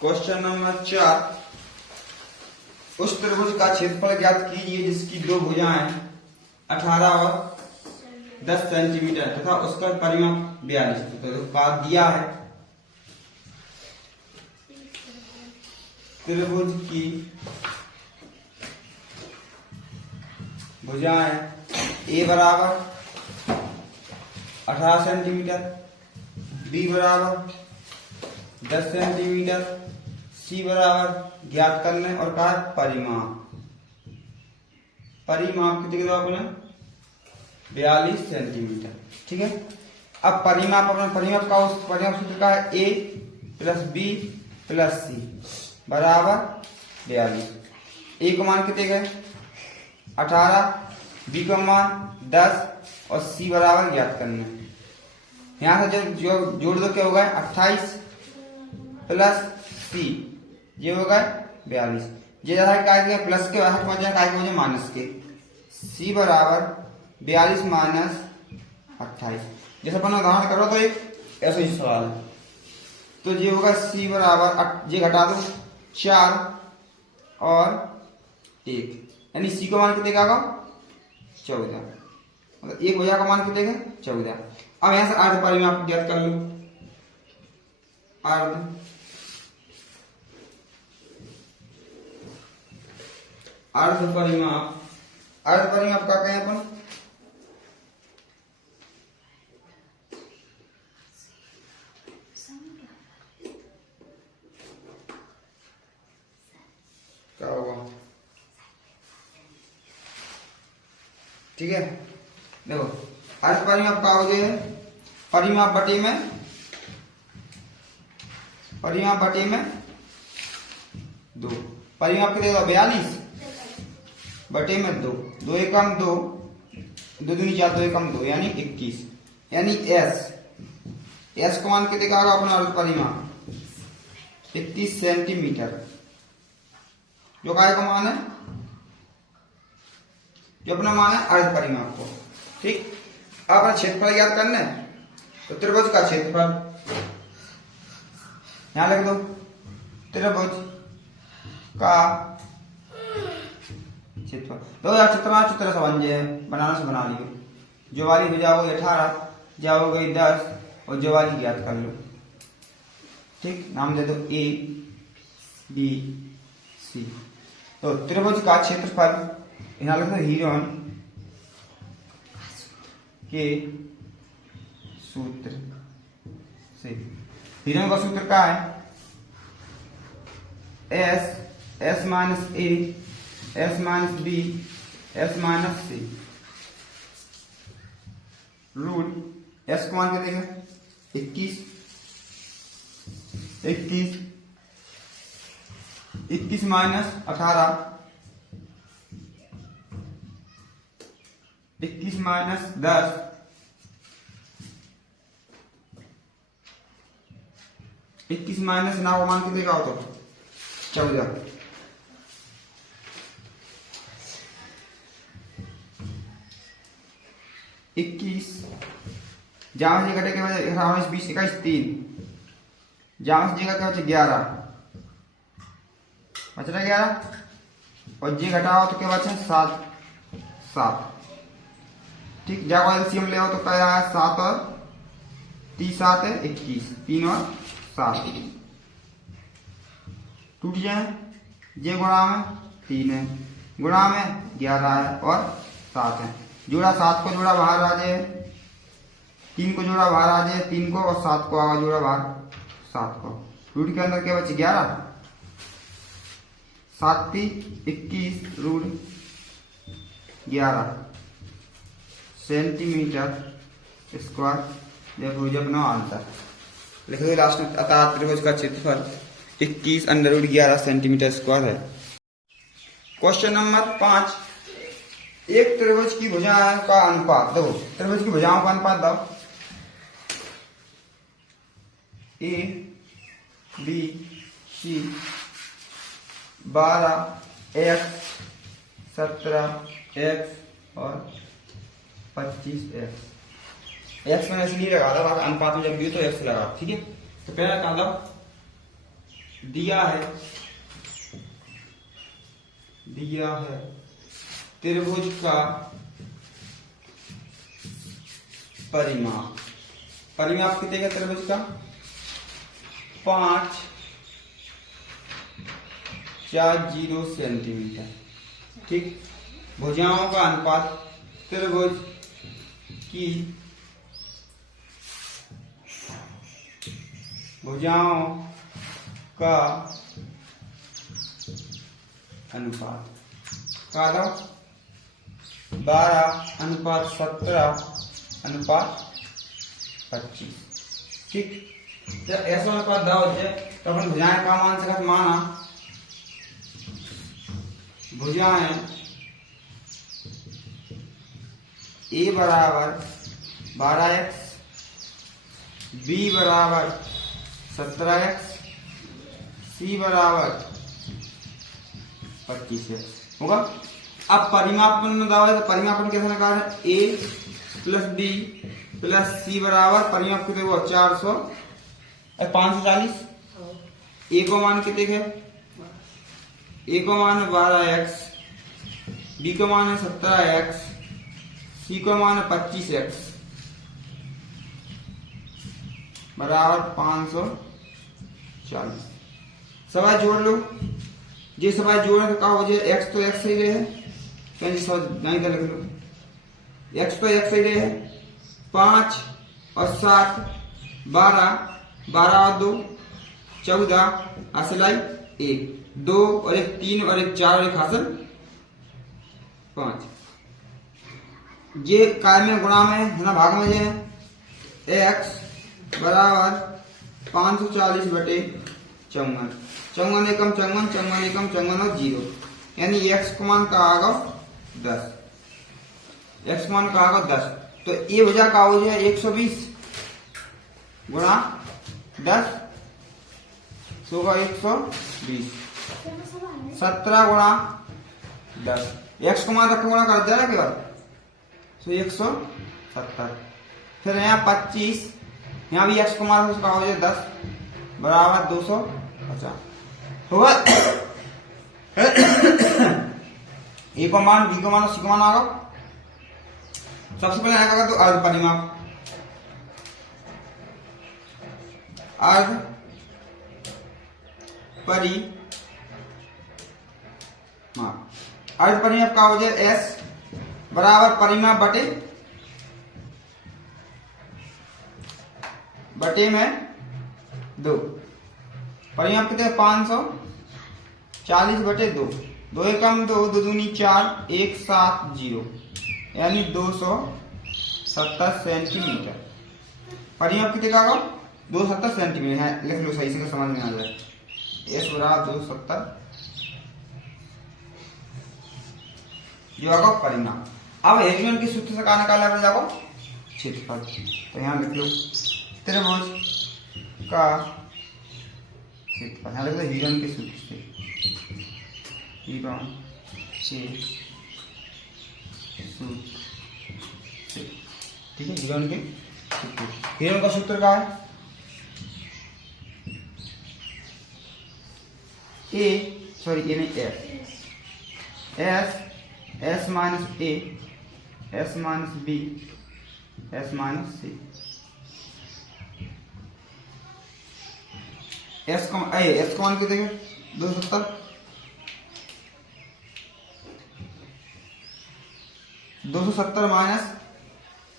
Question number 4, उस त्रिभुज का क्षेत्रफल ज्ञात कीजिए जिसकी दो भुजाएं 18 और 10 सेंटीमीटर तथा उसका परिमाप 42। तो बात दिया है त्रिभुज की भुजाएं ए बराबर 18 सेंटीमीटर, बी बराबर 10 सेंटीमीटर, सी बराबर ज्ञात करने और कहा परिमाप। परिमाप कितने दो आपने 42 सेंटीमीटर। ठीक है, अब परिमाप अपना परिमाप का उस परिमाप सूत्र का है ए प्लस बी प्लस सी बराबर 42। ए को मान कितने गए 18, बी का मान 10 और सी बराबर ज्ञात करना। यहां से जो जोड़ दो क्या होगा 28 प्लस सी, ये होगा 42। ये क्या प्लस के बाहर पहुंच जाए माइनस के, सी बराबर 42 माइनस 28। जैसे अपन उदाहरण करो तो एक ऐसा ही सवाल है, तो ये होगा सी बराबर ये घटा दो 4 और 1, यानी सी का मान कितने का 14, मतलब एक भुजा का मान कितने का 14। अब यहां से अर्ध परिमाप ज्ञात कर लो। अर्ध परिमाप, अर्ध परिमाप का कहें अपन क्या होगा। ठीक है, देखो अर्ध परिमाप का हो जाए परिमाप बटे में, परिमाप बटे में 2, परिमाप कितने 42 बटे में 2, 2 एकम 2, 2 दूनी 4, 2 एकम 2 यानी 21, यानी एस को मान के देखा अपना अर्ध परिमाप 21 सेंटीमीटर, जो काय का मान है, जो अपना मान है अर्ध परिमाप को। ठीक, अब अपना क्षेत्रफल ज्ञात करना है, तो त्रिभुज का क्षेत्रफल यहां लिख दो, त्रिभुज का क्षेत्रफल। दो चित्र से बन जाए, बनाना से बना लियो। जो वाली भुजा हो गई 18, जा हो गई 10 और जो वाली ज्ञात कर लो। ठीक, नाम दे दो ए बी सी। तो त्रिभुज का क्षेत्रफल यहाँ लिख दो हिरन के सूत्र से। हिरन का सूत्र क्या है s minus a s minus b s minus c, root s को मान के देखें 21 माइनस 18, 21 माइनस 10, 21 माइनस 9 मान के देगा तो 14, 21 जहां से घटे के बाद 18 20 21 3, जहां से जगह क्या 11 बच रहा 11 और जी घटाओ तो क्या बचा 7। ठीक, जब एलसीएम ले आओ तो क्या है 7 और 3 7 है 21, 3 और 7 टूट जाए, ये गुणा में 3 है, गुणा में 11 है और 7 है, जोड़ा 7 को जोड़ा बाहर आ जाए, 3 को जोड़ा बाहर आ जाए 3 को और 7 को आवा जोड़ा बाहर 7 को, रूट के अंदर क्या बचे 11, 7 21 रूट 11 सेंटीमीटर स्क्वायर। यह हो अपना आंसर लिख दो लास्ट में। अतः त्रिभुज का क्षेत्रफल 21 अंडर रूट 11 सेंटीमीटर स्क्वायर है। क्वेश्चन नंबर 5, एक त्रिभुज की भुजाओं का अनुपात दो, त्रिभुज की भुजाओं का अनुपात दो A B C 12 x 17 x और 25 x मैंने इसलिए लगा था अनुपात में जब भी तो x लगा। ठीक है, तो पहला कहा था दिया है त्रिभुज का परिमाप कितने का त्रिभुज का 540 सेंटीमीटर। ठीक, भुजाओं का अनुपात त्रिभुज की भुजाओं का अनुपात का 12:17:25। ठीक, जब ऐसा अनुपात दा हो जाए तो अपन भुजाएं का मान सकत माना भुजाएं A बराबर 12x, B बराबर 17x, C बराबर 25x होगा। अब परिमापन में दावा है तो परिमापन कैसे निकाल है? A plus B plus C बराबर परिमाप कितने हुआ 540। A को मान कितने है? A को मान है 12x, B को मान है 17x, C को मान है 25x बराबर 540। सवाल जोड़ लो, ये सवाल जोड़ने से कहा हो जाए x तो x ही रहे नहीं लिख लो, x तो x ही रहे 5 और 7 12, 12 और 2 14 असलाई 1 2 और 1 3 और 1 4 और 1 हासिल 5। ये काय में गुणा में है ना, भाग में ये x बराबर 540/54 54 एकम 54 54 एकम 54 और 0 यानी x का मान का आएगा 10। x मान का आएगा 10 तो ये भुजा का हो जाए 120 गुणा 10 होगा 120 17 गुणा 10 x का मान रख गुणा कर दिया के बाद तो 170। फिर यहाँ 25 यहाँ भी x का मान उसका हो जाए 10 बराबर 250 होगा। ए को मान बी को मान और सी को मान आएगा। सबसे पहले आएगा तो अर्ध परिमाप, अर्ध परिमाप का हो जाए s बराबर परिमाप बटे में 2। परिमाप कितने 540/2 2 एकम 2 2 दूनी 4 1 7 0 यानी 270 सेंटीमीटर। परिमाप कितने का 270 सेंटीमीटर है, लिख लो सही से समझ में आ जाए। s बराबर 270 जो आगा परिमाप। अब हेरियन की सूत्र से कहा निकाला अपने जाको क्षेत्रफल, तो यहाँ लिख लो त्रिभुज का क्षेत्रफल, यहाँ लिख लो हिरन के सूत्र से ठीक है। हिरन के सूत्र, हिरन का सूत्र क्या है? ए नहीं s minus a s minus b s minus c। s को मान के देंगे 270 270 माइनस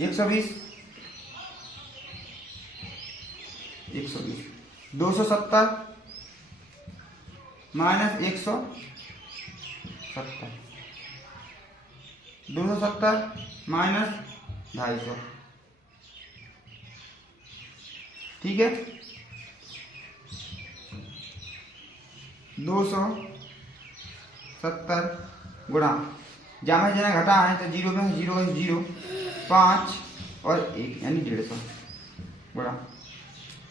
120 270 माइनस 170 270 माइनस 250। ठीक है, 270 गुणा जामे जना घटा है तो 0 में 0 0 5 और 1 यानी 150 गुणा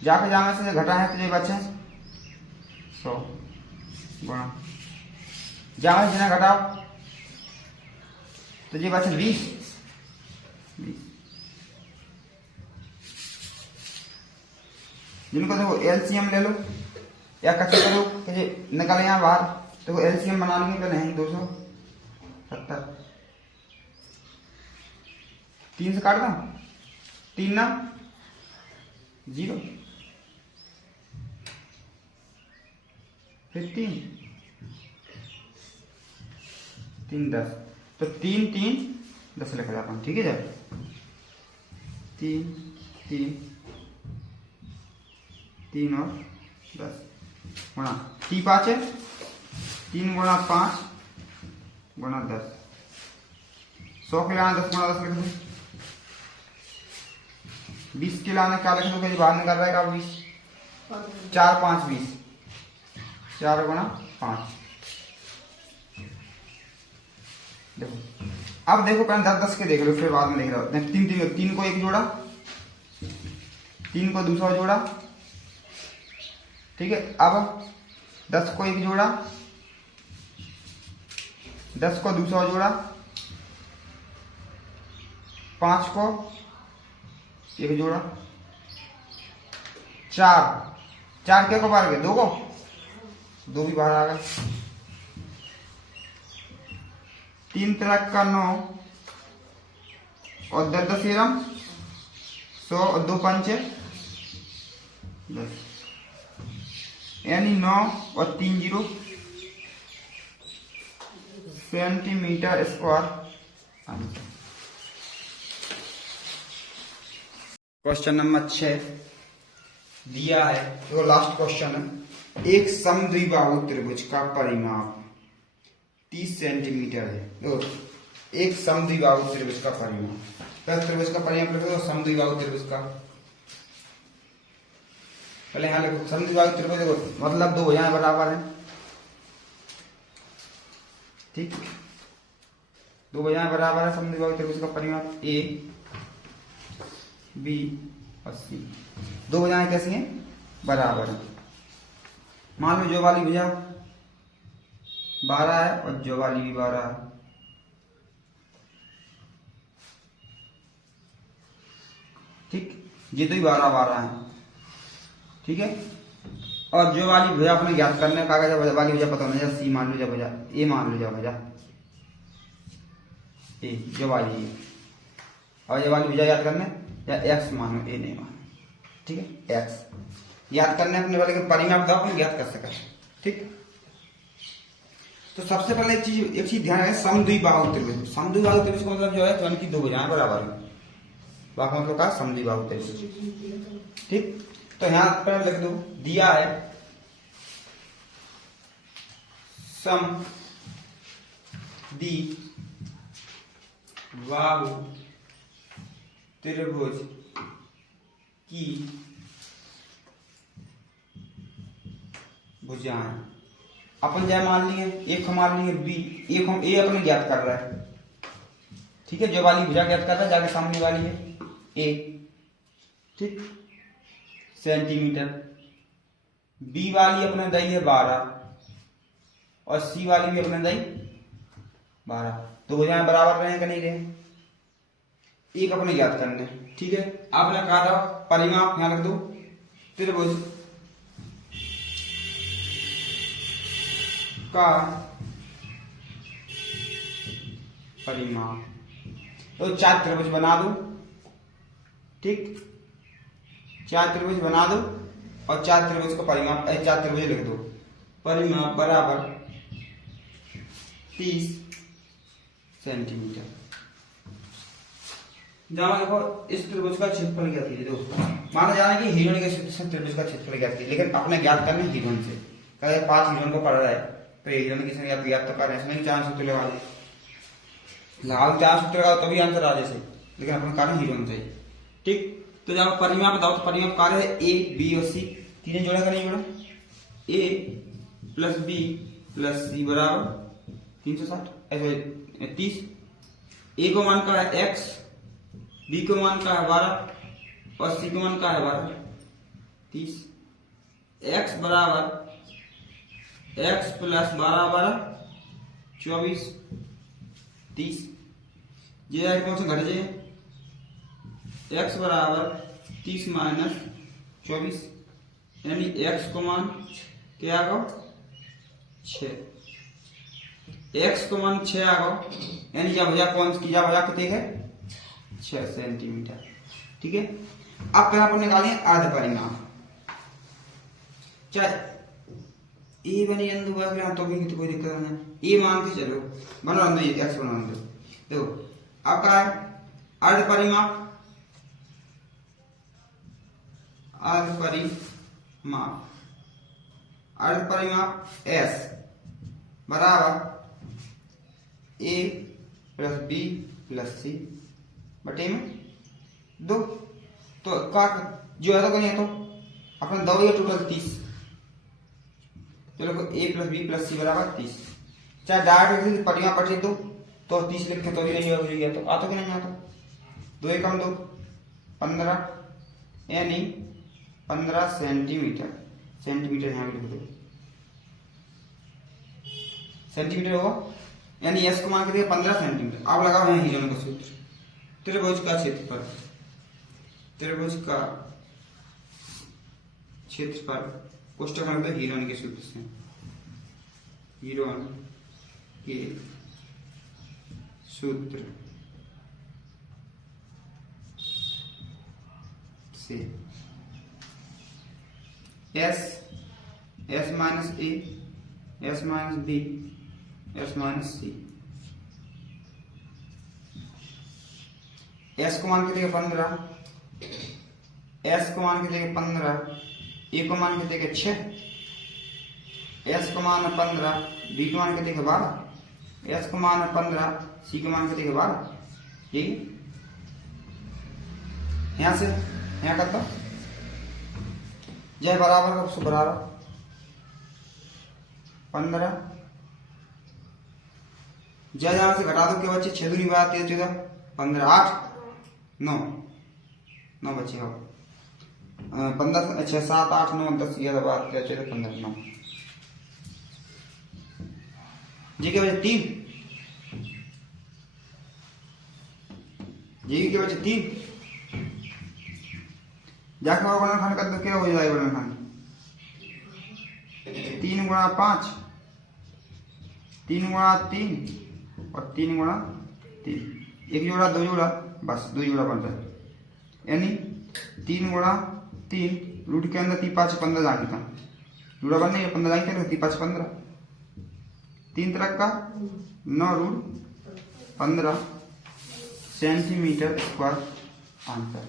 जाके जामे से घटा है तो ये बचे 100 गुणा जामे जना घटाओ तो ये बचे 20 जिनको देखो एलसीएम ले लो या कैसे करो कि निकाले यहाँ बाहर, तो एलसीएम बना लेंगे तो नहीं 270, 3 से काट दो, 3 ना 0, फिर 3 10, तो 3 3 10 लिखा जाता हूँ, ठीक है जब 3 3 3 और 10 गुणा टी 5 है, 3 गुणा 5 गुणा 10, 100 के लाना 10 गुणा 10 लिख दो, 20 के लाना क्या लिख दो, बाहर निकल रहा है 20, 4 5 20, 4 गुणा 5, देखो अब देखो पहले 10 10 के देख लो, फिर बाद में देख रहा हूँ। 3 को एक जोड़ा, 3 को दूसरा जोड़ा, ठीक है। अब 10 को एक जोड़ा, 10 को दूसरा जोड़ा, 5 को एक जोड़ा, 4 क्या को बाहर गए, 2 को, 2 भी बाहर आ गए, 3 3 का 9 और 10 10 एरम 100 और 2 पंचे 10, यानी 9 और 3 0 सेंटीमीटर स्क्वायर। क्वेश्चन नंबर 6 दिया है, तो लास्ट क्वेश्चन है, एक समद्विबाहु त्रिभुज का परिमाप 30 सेंटीमीटर है। तो एक समद्विबाहु त्रिभुज का परिमाप, पहले त्रिभुज का परिमाप लिखो, तो समद्विबाहु त्रिभुज का पहले यहाँ लिखो, समद्विबाहु त्रिभुज देखो मतलब 2 भुजाएं बराबर है, ठीक, 2 भुजाएं बराबर है, समद्विबाहु त्रिभुज का परिमाप ए बी और सी, 2 भुजाएं कैसी हैं, बराबर है। मान लो जो वाली भुजा 12 है और जो वाली भी 12 है, ठीक, ये तो ही 12 12 है, ठीक है। और जो वाली भुजा अपने ज्ञात करने कागज वाली भुजा पता नहीं, सी मान लो, जब भुजा ए मान लो, जब भुजा ए जो वाली है, और ये वाली भुजा याद करने, या एक्स मानो ए नहीं मानो, ठीक है, एक्स याद करने अपने वाले के परिमाप दाव अपन ज्ञात कर सके, ठीक। तो सबसे पहले एक चीज ध्यान रहे, समद्विबाहु त्रिभुज, समद्विबाहु त्रिभुज का मतलब जो है तो उनकी 2 भुजाएं बराबर है, बाकी मतलब का समद्विबाहु त्रिभुज, ठीक। तो यहां पर लिख दो, दिया है समद्विबाहु त्रिभुज की भुजाएं, अपन जय मान लिए, एक हम मान लिए बी, एक हम ए अपने ज्ञात कर रहा है, ठीक है, जो वाली भुजा ज्ञात कर रहा है जाके सामने वाली है ए, ठीक, सेंटीमीटर, बी वाली अपने दई है 12 और सी वाली भी अपने दई 12, तो भुजाएं बराबर रहे कि नहीं रहे, एक अपने ज्ञात करने, ठीक है। आपने कहा था परिमाप, यहां रख दो, त्रिभुज का परिमाप, तो 4 त्रिभुज बना दो, ठीक, 4 त्रिभुज बना दो और 4 त्रिभुज का परिमाप, 4 त्रिभुज लिख दो, परिमाप बराबर 30 सेंटीमीटर। जहां देखो इस त्रिभुज का क्षेत्रफल ज्ञात कीजिए, दोस्तों माना जाना कि हिरण के त्रिभुज का क्षेत्रफल ज्ञात कीजिए, लेकिन अपने ज्ञात करने हिरण से, कहे 5 हिरण को पढ़ रहा है तो ये हिरण की संख्या ज्ञात तो कर रहे हैं, इसमें 4 सूत्र लगा दे, लगाओ 4 सूत्र लगाओ तभी आंसर आ जैसे, लेकिन अपने कारण हिरण से, ठीक। तो जब परिमाप बताओ, तो परिमाप कार्य है ए बी और सी, तीनों जोड़ा का नहीं जोड़ा, ए प्लस बी प्लस सी बराबर 360, ऐसे 30, ए को मान का है एक्स, बी को मान का है 12 और सी को मान का है 12, 30, एक्स बराबर एक्स प्लस 12 12 24 30, ये कौन सा घट जाए, एक्स बराबर 30 माइनस 24, यानी एक्स को मान क्या आ गो 6, x को मान 6 आ गो, यानी जब भैया कौन की जब भैया कितने है 6 सेंटीमीटर। ठीक है, अब पहले अपन निकालिए आधे परिमाप, चाहे ए बनी अंदु बाग तो भी तो कोई दिक्कत नहीं, ए मान के चलो बनो अंदर ये x बनो अंदर। देखो अब क्या है अर्ध परिमाप, अर्ध परिमाप, अर्ध परिमाप s बराबर a plus b plus c बटे में 2। तो का जो है तो कहीं तो अपने दो ये टोटल 30, चलो a plus b plus c बराबर 30, चाहे डायरेक्ट परिमाप पटे दो तो 30 लिखे तो भी नहीं होगा, तो आता कि नहीं आता, 2 एकम 2 15, यानी 15 सेंटीमीटर, सेंटीमीटर यहाँ लिख दो सेंटीमीटर होगा, यानी s को मान के दिया 15 सेंटीमीटर। अब लगाओ यहाँ हीरोन का सूत्र, त्रिभुज का क्षेत्रफल, त्रिभुज का क्षेत्रफल कोष्टक में मतलब हीरोन के सूत्र से, हीरोन के सूत्र से s minus a, s minus b, s minus c, s को मान के देगा 15, s को मान के देगा 15, a को मान के देगा 6, s को मान 15, b को मान के देगा 12, s को मान 15, c को मान के देगा 12। ठीक है, यहां से यहाँ करता जय बराबर का बराबर 15, जय यहां से घटा दो क्या बच्चे 6 दूनी 12 13 14 15 8 9 9 बच्चे हो 15 6 7 8 9 10 11 12 13 14 15 9 जी के बच्चे 3, जी के बच्चे 3 जाकर वर्णनखंड कर दो क्या हो जाएगा वर्णनखंड 3 गुणा 5, 3 गुणा 3 और 3 गुणा 3, एक जोड़ा 2 जोड़ा बस 2 जोड़ा बन रहा है, यानी 3 गुणा 3 रूट के अंदर 3 5 15 जाके था जोड़ा बनने 15 जाके थे 3 5 15, 3 तरह का 9 रूट 15 सेंटीमीटर स्क्वायर आंसर।